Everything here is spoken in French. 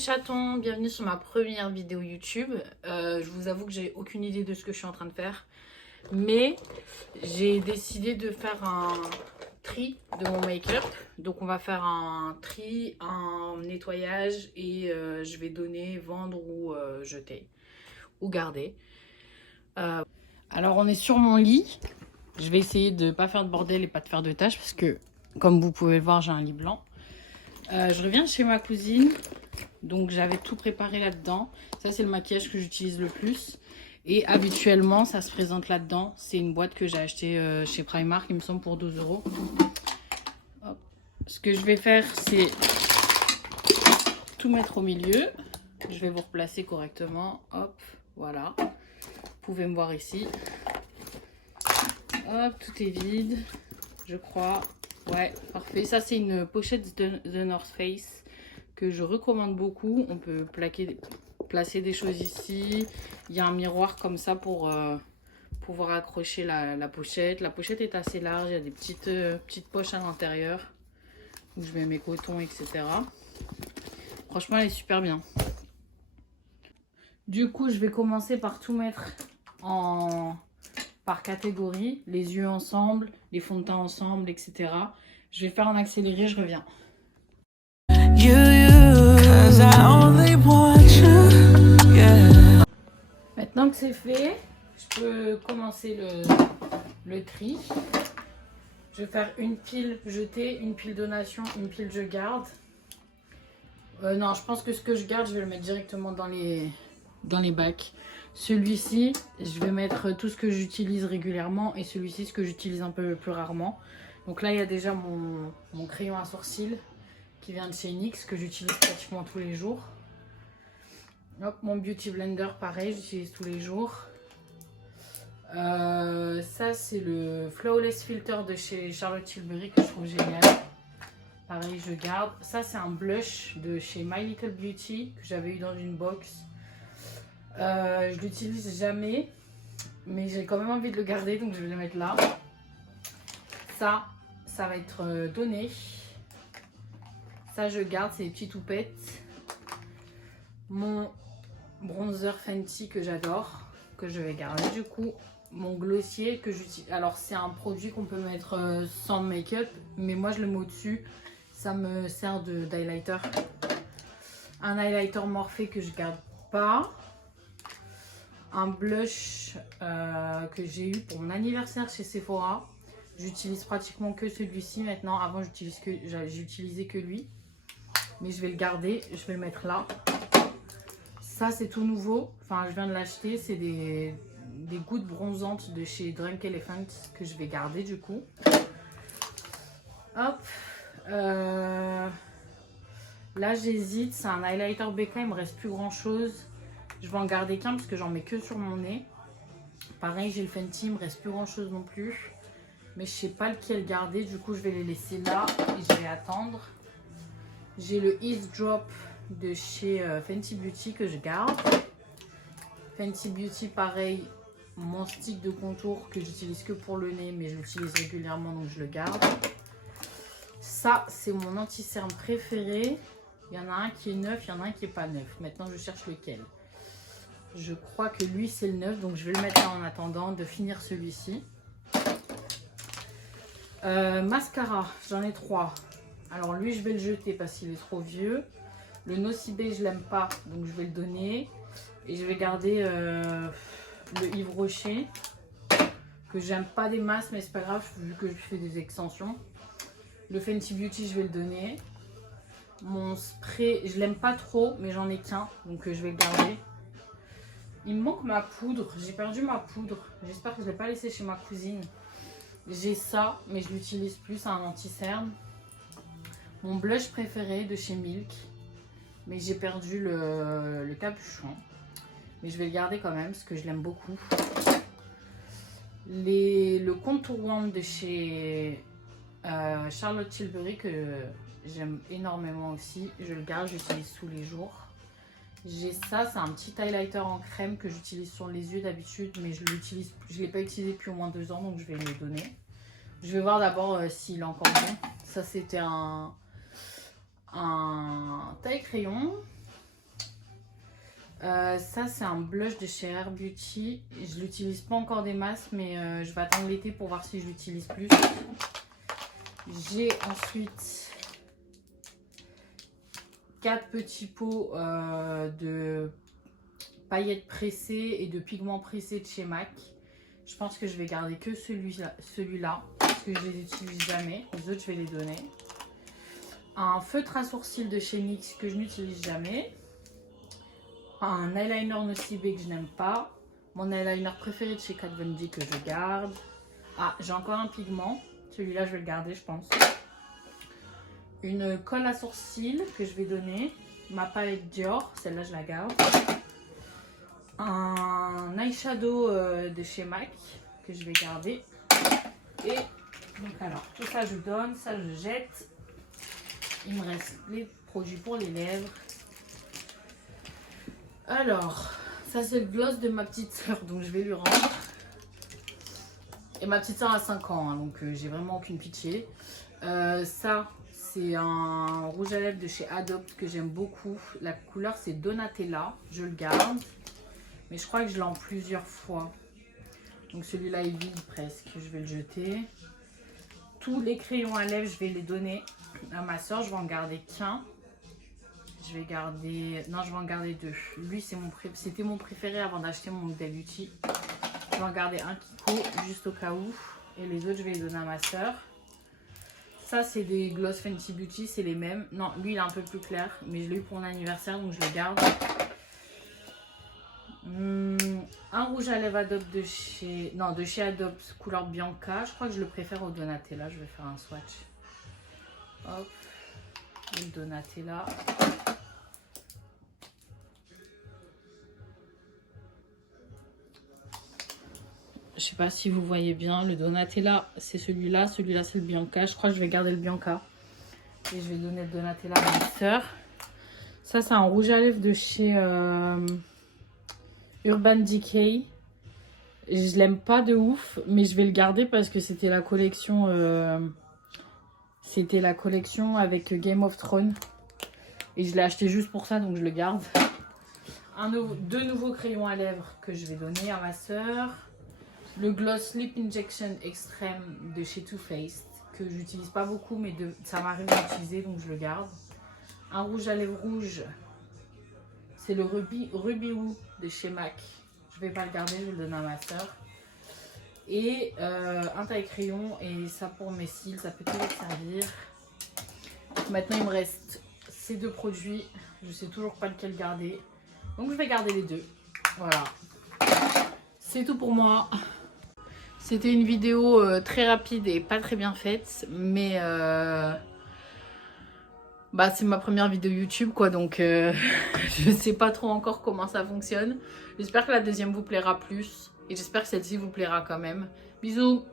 chatons, bienvenue sur ma première vidéo YouTube. Je vous avoue que j'ai aucune idée de ce que je suis en train de faire, mais j'ai décidé de faire un tri de mon make-up. Donc on va faire un tri, un nettoyage et je vais donner, vendre ou jeter ou garder. Alors on est sur mon lit. Je vais essayer de ne pas faire de bordel et pas de faire de tâches parce que comme vous pouvez le voir, j'ai un lit blanc. Je reviens chez ma cousine. Donc j'avais tout préparé là-dedans. Ça c'est le maquillage que j'utilise le plus. Et habituellement ça se présente là-dedans. C'est une boîte que j'ai achetée chez Primark, il me semble pour 12 €. Hop. Ce que je vais faire c'est tout mettre au milieu. Je vais vous replacer correctement. Hop, voilà. Vous pouvez me voir ici. Hop, tout est vide, je crois. Ouais, parfait. Ça c'est une pochette de The North Face que je recommande beaucoup. On peut placer des choses ici. Il y a un miroir comme ça pour pouvoir accrocher la pochette. La pochette est assez large. Il y a des petites poches à l'intérieur où je mets mes cotons, etc. Franchement, elle est super bien. Du coup, je vais commencer par tout mettre par catégorie. Les yeux ensemble, les fonds de teint ensemble, etc. Je vais faire en accéléré, je reviens. Maintenant que c'est fait, je peux commencer le tri. Je vais faire une pile jetée, une pile donation, une pile je garde. Non, je pense que ce que je garde, je vais le mettre directement dans les bacs. Celui-ci, je vais mettre tout ce que j'utilise régulièrement et celui-ci, ce que j'utilise un peu plus rarement. Donc là, il y a déjà mon crayon à sourcils qui vient de chez NYX que j'utilise pratiquement tous les jours. Hop, mon Beauty Blender, pareil, j'utilise tous les jours. Ça, c'est le Flawless Filter de chez Charlotte Tilbury que je trouve génial. Pareil, je garde. Ça, c'est un blush de chez My Little Beauty que j'avais eu dans une box. Je l'utilise jamais, mais j'ai quand même envie de le garder, donc je vais le mettre là. Ça va être donné. Ça, je garde, c'est des petites toupettes. Mon bronzer Fenty que j'adore, que je vais garder du coup. Mon glossier que j'utilise. Alors, c'est un produit qu'on peut mettre sans make-up, mais moi, je le mets au-dessus. Ça me sert d'highlighter. Un highlighter Morphe que je garde pas. Un blush que j'ai eu pour mon anniversaire chez Sephora. J'utilise pratiquement que celui-ci maintenant. Avant, j'utilisais que lui. Mais je vais le garder. Je vais le mettre là. Ça, c'est tout nouveau. Enfin, je viens de l'acheter. C'est des gouttes bronzantes de chez Drunk Elephant que je vais garder du coup. Hop. Là, j'hésite. C'est un highlighter Becca. Il me reste plus grand chose. Je vais en garder qu'un parce que j'en mets que sur mon nez. Pareil, j'ai le Fenty. Il me reste plus grand chose non plus. Mais je sais pas lequel garder. Du coup, je vais les laisser là et je vais attendre. J'ai le Ease Drop de chez Fenty Beauty que je garde. Fenty Beauty, pareil, mon stick de contour que j'utilise que pour le nez, mais je l'utilise régulièrement donc je le garde. Ça, c'est mon anti-cerne préféré. Il y en a un qui est neuf, il y en a un qui n'est pas neuf. Maintenant, je cherche lequel. Je crois que lui, c'est le neuf, donc je vais le mettre là en attendant de finir celui-ci. Mascara, j'en ai 3. Alors lui, je vais le jeter parce qu'il est trop vieux. Le Nocibé, je l'aime pas, donc je vais le donner. Et je vais garder le Yves Rocher, que j'aime pas des masses, mais c'est pas grave, vu que je fais des extensions. Le Fenty Beauty, je vais le donner. Mon spray, je l'aime pas trop, mais j'en ai qu'un, donc je vais le garder. Il me manque ma poudre, j'ai perdu ma poudre. J'espère que je ne l'ai pas laissée chez ma cousine. J'ai ça, mais je l'utilise plus, c'est un anti-cerne. Mon blush préféré de chez Milk, mais j'ai perdu le capuchon. Mais je vais le garder quand même parce que je l'aime beaucoup. Le contour wand de chez Charlotte Tilbury que j'aime énormément aussi. Je le garde, j'utilise tous les jours. J'ai ça, c'est un petit highlighter en crème que j'utilise sur les yeux d'habitude, mais je ne l'ai pas utilisé depuis au moins 2 ans, donc je vais le donner. Je vais voir d'abord s'il est encore bon. Ça, c'était un taille crayon. Ça, c'est un blush de chez Rare Beauty. Je l'utilise pas encore des masses, mais je vais attendre l'été pour voir si je l'utilise plus. J'ai ensuite 4 petits pots de paillettes pressées et de pigments pressés de chez MAC. Je pense que je vais garder que celui-là parce que je les utilise jamais. Les autres, je vais les donner. Un feutre à sourcils de chez NYX que je n'utilise jamais. Un eyeliner Nocibé que je n'aime pas. Mon eyeliner préféré de chez Kat Von D que je garde. Ah, j'ai encore un pigment. Celui-là, je vais le garder, je pense. Une colle à sourcils que je vais donner. Ma palette Dior, celle-là, je la garde. Un eyeshadow de chez MAC que je vais garder. Et donc, alors, tout ça, je donne. Ça, je jette. Il me reste les produits pour les lèvres. Alors, ça c'est le gloss de ma petite soeur, donc je vais lui rendre. Et ma petite soeur a 5 ans, hein, donc j'ai vraiment aucune pitié. Ça, c'est un rouge à lèvres de chez Adopt que j'aime beaucoup. La couleur c'est Donatella, je le garde. Mais je crois que je l'ai en plusieurs fois. Donc celui-là est vide presque, je vais le jeter. Tous les crayons à lèvres, je vais les donner à ma soeur, je vais en garder qu'un. Je vais garder... Non, je vais en garder 2. Lui, c'était mon préféré avant d'acheter mon Huda Beauty. Je vais en garder un Kiko, juste au cas où. Et les autres, je vais les donner à ma soeur. Ça, c'est des gloss Fenty Beauty, c'est les mêmes. Non, lui, il est un peu plus clair, mais je l'ai eu pour mon anniversaire, donc je le garde. Un rouge à lèvres Adopt de chez... Non, de chez Adopt, couleur Bianca. Je crois que je le préfère au Donatella. Je vais faire un swatch. Hop. Le Donatella. Je sais pas si vous voyez bien, le Donatella c'est celui-là, celui-là c'est le Bianca. Je crois que je vais garder le Bianca et je vais donner le Donatella à ma soeur. Ça c'est un rouge à lèvres de chez Urban Decay. Je l'aime pas de ouf, mais je vais le garder parce que c'était la collection avec Game of Thrones et je l'ai acheté juste pour ça, donc je le garde. Deux nouveaux crayons à lèvres que je vais donner à ma soeur. Le gloss Lip Injection Extreme de chez Too Faced, que j'utilise pas beaucoup, mais ça m'arrive d'utiliser, donc je le garde. Un rouge à lèvres rouge, c'est le Ruby Woo de chez MAC. Je vais pas le garder, je vais le donner à ma soeur. Et un taille-crayon, et ça pour mes cils, ça peut toujours servir. Maintenant, il me reste ces 2 produits. Je sais toujours pas lequel garder, donc je vais garder les 2. Voilà. C'est tout pour moi. C'était une vidéo très rapide et pas très bien faite, mais c'est ma première vidéo YouTube quoi, donc je sais pas trop encore comment ça fonctionne. J'espère que la deuxième vous plaira plus et j'espère que celle-ci vous plaira quand même. Bisous!